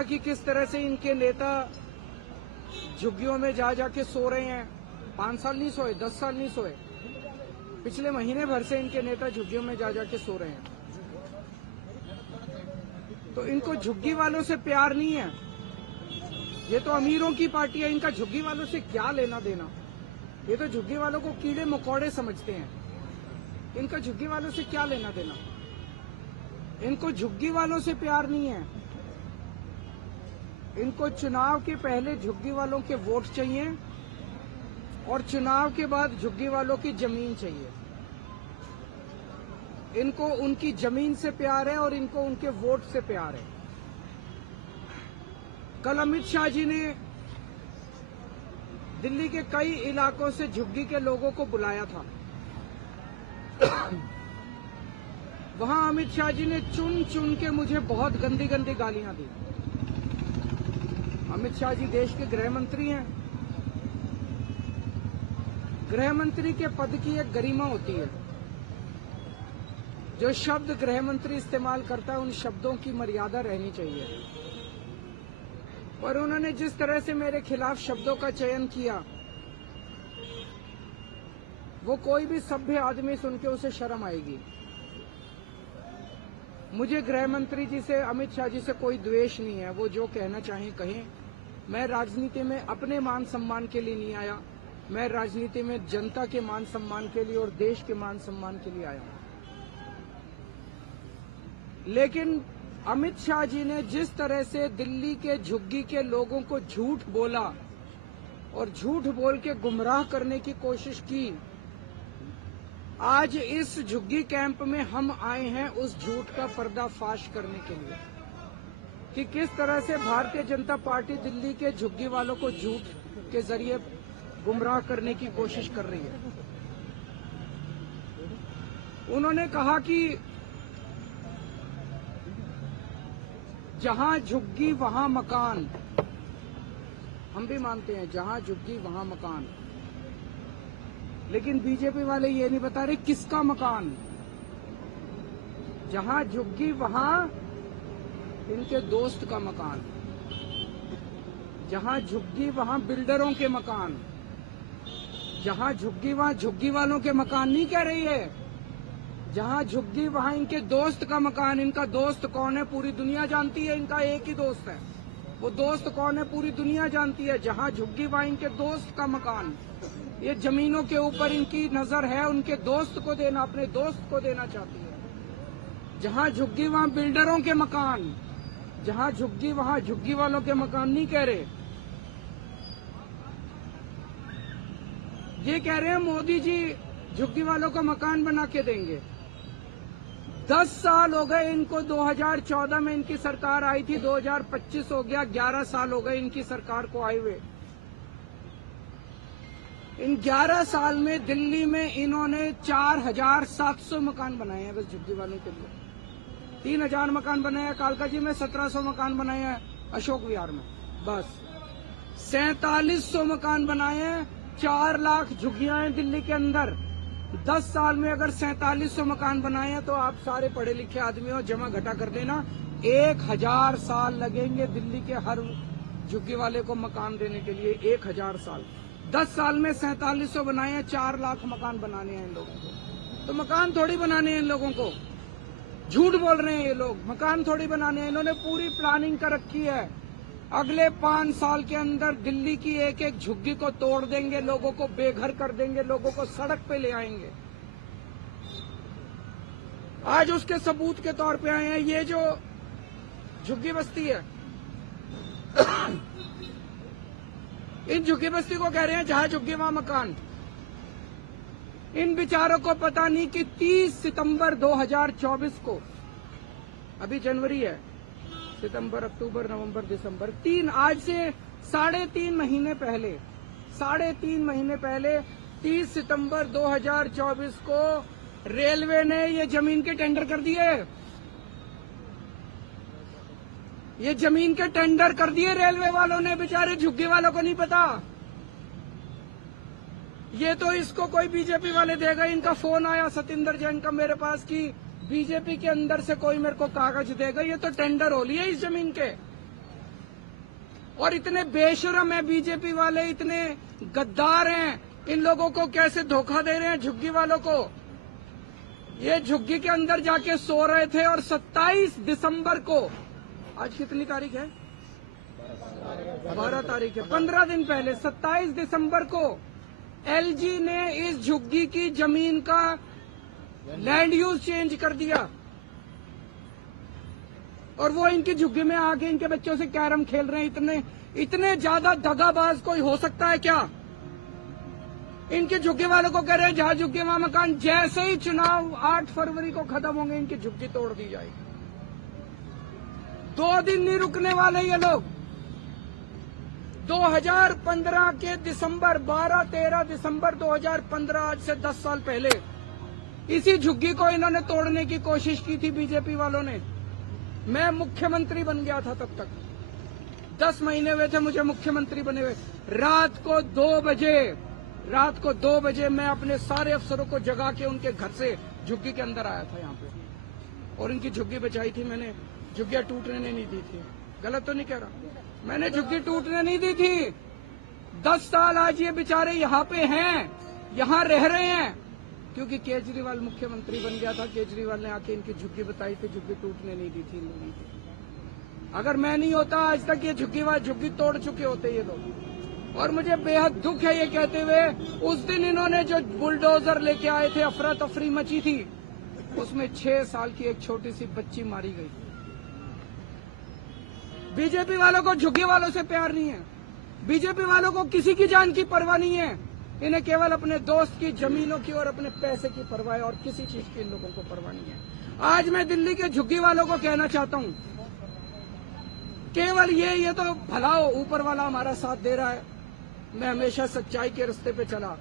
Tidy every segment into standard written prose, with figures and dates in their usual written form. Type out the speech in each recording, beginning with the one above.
देखा कि किस तरह से इनके नेता झुग्गियों में जा जाके सो रहे हैं। 5 साल नहीं सोए, 10 साल नहीं सोए, पिछले महीने भर से इनके नेता झुग्गियों में जा जाके सो रहे हैं। तो इनको झुग्गी वालों से प्यार नहीं है। ये तो अमीरों की पार्टी है, इनका झुग्गी वालों से क्या लेना देना। ये तो झुग्गी वालों को कीड़े मकोड़े समझते हैं। इनका झुग्गी वालों से क्या लेना देना। इनको झुग्गी वालों से प्यार नहीं है। इनको चुनाव के पहले झुग्गी वालों के वोट चाहिए और चुनाव के बाद झुग्गी वालों की जमीन चाहिए। इनको उनकी जमीन से प्यार है और इनको उनके वोट से प्यार है। कल अमित शाह जी ने दिल्ली के कई इलाकों से झुग्गी के लोगों को बुलाया था। वहां अमित शाह जी ने चुन चुन के मुझे बहुत गंदी गंदी गालियां दी। अमित शाह जी देश के गृह मंत्री हैं। गृह मंत्री के पद की एक गरिमा होती है। जो शब्द गृह मंत्री इस्तेमाल करता है उन शब्दों की मर्यादा रहनी चाहिए। पर उन्होंने जिस तरह से मेरे खिलाफ शब्दों का चयन किया, वो कोई भी सभ्य आदमी सुन के उसे शर्म आएगी। मुझे गृह मंत्री जी से, अमित शाह जी से कोई द्वेष नहीं है। वो जो कहना चाहें कहें। मैं राजनीति में अपने मान सम्मान के लिए नहीं आया। मैं राजनीति में जनता के मान सम्मान के लिए और देश के मान सम्मान के लिए आया हूं। लेकिन अमित शाह जी ने जिस तरह से दिल्ली के झुग्गी के लोगों को झूठ बोला और झूठ बोल के गुमराह करने की कोशिश की, आज इस झुग्गी कैंप में हम आए हैं उस झूठ का पर्दाफाश करने के लिए कि किस तरह से भारतीय जनता पार्टी दिल्ली के झुग्गी वालों को झूठ के जरिए गुमराह करने की कोशिश कर रही है। उन्होंने कहा कि जहां झुग्गी वहां मकान। हम भी मानते हैं जहां झुग्गी वहां मकान, लेकिन बीजेपी वाले ये नहीं बता रहे किसका मकान। जहां झुग्गी वहां इनके दोस्त का मकान, जहां झुग्गी वहां बिल्डरों के मकान, जहां झुग्गी वहां झुग्गी वालों के मकान नहीं कह रही है। जहां झुग्गी वहां इनके दोस्त का मकान। इनका दोस्त कौन है पूरी दुनिया जानती है। इनका एक ही दोस्त है। वो दोस्त कौन है पूरी दुनिया जानती है। जहां झुग्गी वहां इनके दोस्त का मकान। ये जमीनों के ऊपर इनकी नजर है, उनके दोस्त को देना, अपने दोस्त को देना चाहती है। जहां झुग्गी वहां बिल्डरों के मकान, जहां झुग्गी वहां झुग्गी वालों के मकान नहीं कह रहे। ये कह रहे हैं मोदी जी झुग्गी वालों को मकान बना के देंगे। 10 साल हो गए इनको। 2014 में इनकी सरकार आई थी, 2025 हो गया, 11 साल हो गए इनकी सरकार को आए हुए। इन 11 साल में दिल्ली में इन्होंने 4700 मकान बनाए हैं बस झुग्गी वालों के लिए। 3000 मकान बनाए हैं कालका जी में, 1700 मकान बनाए हैं अशोक विहार में। बस 4700 मकान बनाए हैं। 4 लाख झुग्गियां हैं दिल्ली के अंदर। 10 साल में अगर 4700 मकान बनाए हैं तो आप सारे पढ़े लिखे आदमी हो, जमा घटा कर देना, 1000 साल लगेंगे दिल्ली के हर झुग्गी वाले को मकान देने के लिए। 1000 साल। 10 साल में 4700 बनाए हैं। 4 लाख मकान बनाने हैं इन लोगों को। तो मकान थोड़ी बनाने हैं इन लोगों को। झूठ बोल रहे हैं ये लोग। मकान थोड़ी बनाने हैं। इन्होंने पूरी प्लानिंग कर रखी है। अगले 5 साल के अंदर दिल्ली की एक एक झुग्गी को तोड़ देंगे, लोगों को बेघर कर देंगे, लोगों को सड़क पे ले आएंगे। आज उसके सबूत के तौर पे आए हैं ये जो झुग्गी बस्ती है। इन झुग्गी बस्ती को कह रहे हैं जहां झुग्गी वहां मकान। इन बेचारों को पता नहीं कि 30 सितंबर 2024 को, अभी जनवरी है, सितंबर, अक्टूबर, नवंबर, दिसंबर, 3, आज से 3.5 महीने पहले, 3.5 महीने पहले 30 सितंबर 2024 को रेलवे ने ये जमीन के टेंडर कर दिए। ये जमीन के टेंडर कर दिए रेलवे वालों ने। बेचारे झुग्गी वालों को नहीं पता। ये तो इसको कोई बीजेपी वाले देगा। इनका फोन आया सतिंदर जैन का मेरे पास कि बीजेपी के अंदर से कोई मेरे को कागज देगा। ये तो टेंडर हो लिए इस जमीन के। और इतने बेशरम है बीजेपी वाले, इतने गद्दार हैं, इन लोगों को कैसे धोखा दे रहे हैं झुग्गी वालों को। ये झुग्गी के अंदर जाके सो रहे थे और 27 दिसंबर को, आज कितनी तारीख है? 12 तारीख है, 15 दिन पहले 27 दिसंबर को एलजी ने इस झुग्गी की जमीन का लैंड यूज चेंज कर दिया और वो इनकी झुग्गी में आके इनके बच्चों से कैरम खेल रहे हैं। इतने ज्यादा दगाबाज कोई हो सकता है क्या? इनके झुग्गी वालों को कह रहे हैं जहां झुग्गी वहां मकान। जैसे ही चुनाव 8 फरवरी को खत्म होंगे इनकी झुग्गी तोड़ दी जाएगी। 2 दिन नहीं रुकने वाले ये लोग। 2015 के दिसंबर 12-13 दिसंबर 2015, आज से 10 साल पहले इसी झुग्गी को इन्होंने तोड़ने की कोशिश की थी बीजेपी वालों ने। मैं मुख्यमंत्री बन गया था तब तक, 10 महीने हुए थे मुझे मुख्यमंत्री बने हुए। रात को 2 बजे मैं अपने सारे अफसरों को जगा के उनके घर से झुग्गी के अंदर आया था यहाँ पे, और इनकी झुग्गी बचाई थी मैंने। झुग्गियां टूटने नहीं दी थी। गलत तो नहीं कह रहा? मैंने झुग्गी टूटने नहीं दी थी। 10 साल आज ये बेचारे यहाँ पे हैं, यहाँ रह रहे हैं, क्योंकि केजरीवाल मुख्यमंत्री बन गया था। केजरीवाल ने आके इनकी झुग्गी बताई थी, झुग्गी टूटने नहीं दी थी इन लोगों की। अगर मैं नहीं होता आज तक ये झुग्गी तोड़ चुके होते ये लोग। और मुझे बेहद दुख है ये कहते हुए, उस दिन इन्होंने जो बुलडोजर लेके आए थे, अफरा तफरी मची थी, उसमें 6 साल की एक छोटी सी बच्ची मारी गई। बीजेपी वालों को झुग्गी वालों से प्यार नहीं है। बीजेपी वालों को किसी की जान की परवाह नहीं है। इन्हें केवल अपने दोस्त की जमीनों की और अपने पैसे की परवाह है, और किसी चीज की इन लोगों को परवाह नहीं है। आज मैं दिल्ली के झुग्गी वालों को कहना चाहता हूं, केवल ये तो भला हो, ऊपर वाला हमारा साथ दे रहा है। मैं हमेशा सच्चाई के रास्ते पे चला,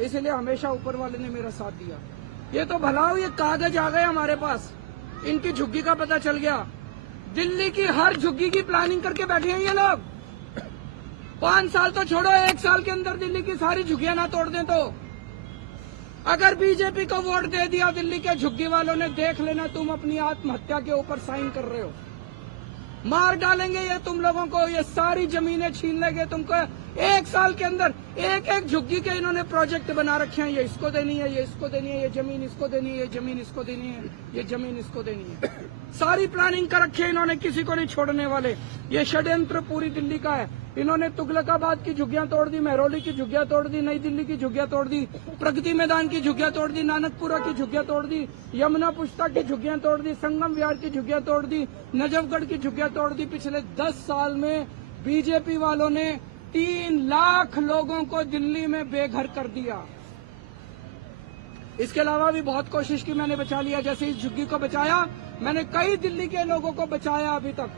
इसलिए हमेशा ऊपर वाले ने मेरा साथ दिया। ये तो भला हो, ये कागज आ गए हमारे पास, इनकी झुग्गी का पता चल गया। दिल्ली की हर झुग्गी की प्लानिंग करके बैठे हैं ये लोग। 5 साल तो छोड़ो, 1 साल के अंदर दिल्ली की सारी झुग्गियां ना तोड़ दें तो। अगर बीजेपी को वोट दे दिया दिल्ली के झुग्गी वालों ने, देख लेना तुम अपनी आत्महत्या के ऊपर साइन कर रहे हो। मार डालेंगे ये तुम लोगों को, ये सारी जमीनें छीन लेंगे तुमको। 1 साल के अंदर एक झुग्गी के इन्होंने प्रोजेक्ट बना रखे हैं। ये इसको देनी है, ये इसको देनी है, ये जमीन इसको देनी है, ये जमीन इसको देनी है, ये जमीन इसको देनी है। सारी प्लानिंग कर रखी है इन्होंने, किसी को नहीं छोड़ने वाले। ये षड्यंत्र पूरी दिल्ली का है। इन्होंने तुगलकाबाद की झुग्गियां तोड़ दी, महरौली की झुग्गियां तोड़ दी, नई दिल्ली की झुग्गियां तोड़ दी, प्रगति मैदान की झुग्गियां तोड़ दी, नानकपुरा की झुग्गियां तोड़ दी, यमुना पुष्ता की झुग्गियां तोड़ दी, संगम विहार की झुग्गियां तोड़ दी, नजफगढ़ की झुग्गियां तोड़ दी। पिछले 10 साल में बीजेपी वालों ने 3 लाख लोगों को दिल्ली में बेघर कर दिया। इसके अलावा भी बहुत कोशिश की मैंने, बचा लिया। जैसे इस झुग्गी को बचाया मैंने, कई दिल्ली के लोगों को बचाया अभी तक,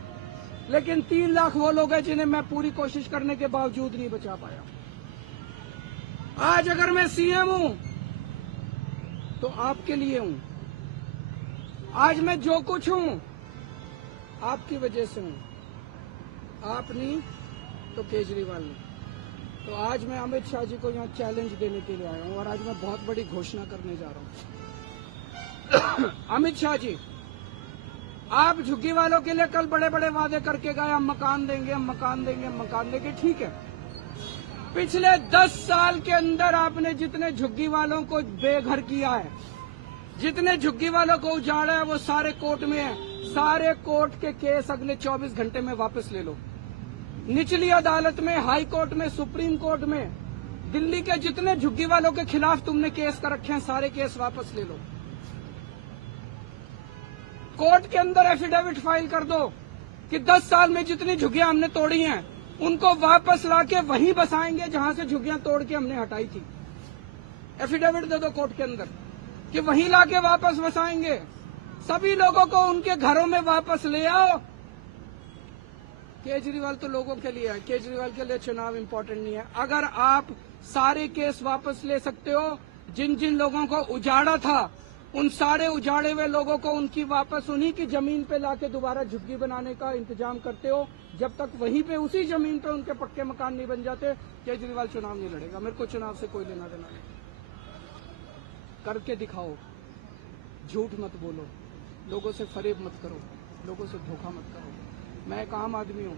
लेकिन 3 लाख वो लोग हैं जिन्हें मैं पूरी कोशिश करने के बावजूद नहीं बचा पाया। आज अगर मैं सीएम हूं तो आपके लिए हूं। आज मैं जो कुछ हूं आपकी वजह से हूं। आप नहीं तो केजरीवाल ने। तो आज मैं अमित शाह जी को यहाँ चैलेंज देने के लिए आया हूं, और आज मैं बहुत बड़ी घोषणा करने जा रहा हूं। अमित शाह जी, आप झुग्गी वालों के लिए कल बड़े बड़े वादे करके गए, हम मकान देंगे, हम मकान देंगे, हम मकान देंगे। ठीक है, पिछले 10 साल के अंदर आपने जितने झुग्गी वालों को बेघर किया है, जितने झुग्गी वालों को उजाड़ा है, वो सारे कोर्ट में है। सारे कोर्ट के केस अगले 24 घंटे में वापस ले लो। निचली अदालत में, हाई कोर्ट में, सुप्रीम कोर्ट में, दिल्ली के जितने झुग्गी वालों के खिलाफ तुमने केस कर रखे हैं, सारे केस वापस ले लो। कोर्ट के अंदर एफिडेविट फाइल कर दो कि 10 साल में जितनी झुग्गियां हमने तोड़ी हैं उनको वापस लाके वहीं बसाएंगे जहां से झुग्गियां तोड़ के हमने हटाई थी। एफिडेविट दे दो कोर्ट के अंदर कि वहीं लाके वापस बसाएंगे। सभी लोगों को उनके घरों में वापस ले आओ। केजरीवाल तो लोगों के लिए है, केजरीवाल के लिए चुनाव इंपॉर्टेंट नहीं है। अगर आप सारे केस वापस ले सकते हो, जिन जिन लोगों को उजाड़ा था उन सारे उजाड़े हुए लोगों को उनकी वापस उन्हीं की जमीन पे लाके दोबारा झुग्गी बनाने का इंतजाम करते हो, जब तक वहीं पे उसी जमीन पे उनके पक्के मकान नहीं बन जाते, केजरीवाल चुनाव नहीं लड़ेगा। मेरे को चुनाव से कोई लेना देना नहीं। करके दिखाओ, झूठ मत बोलो, लोगों से फरेब मत करो, लोगों से धोखा मत करो। मैं एक आम आदमी हूँ,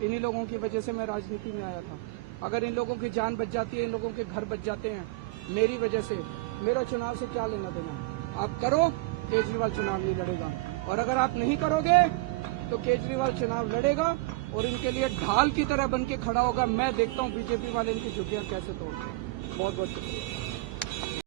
इन्हीं लोगों की वजह से मैं राजनीति में आया था। अगर इन लोगों की जान बच जाती है, इन लोगों के घर बच जाते हैं मेरी वजह से, मेरा चुनाव से क्या लेना देना। आप करो, केजरीवाल चुनाव नहीं लड़ेगा, और अगर आप नहीं करोगे तो केजरीवाल चुनाव लड़ेगा और इनके लिए ढाल की तरह बन के खड़ा होगा। मैं देखता हूँ बीजेपी वाले इनकी झुग्गियां कैसे तोड़ते हैं। बहुत बहुत शुक्रिया।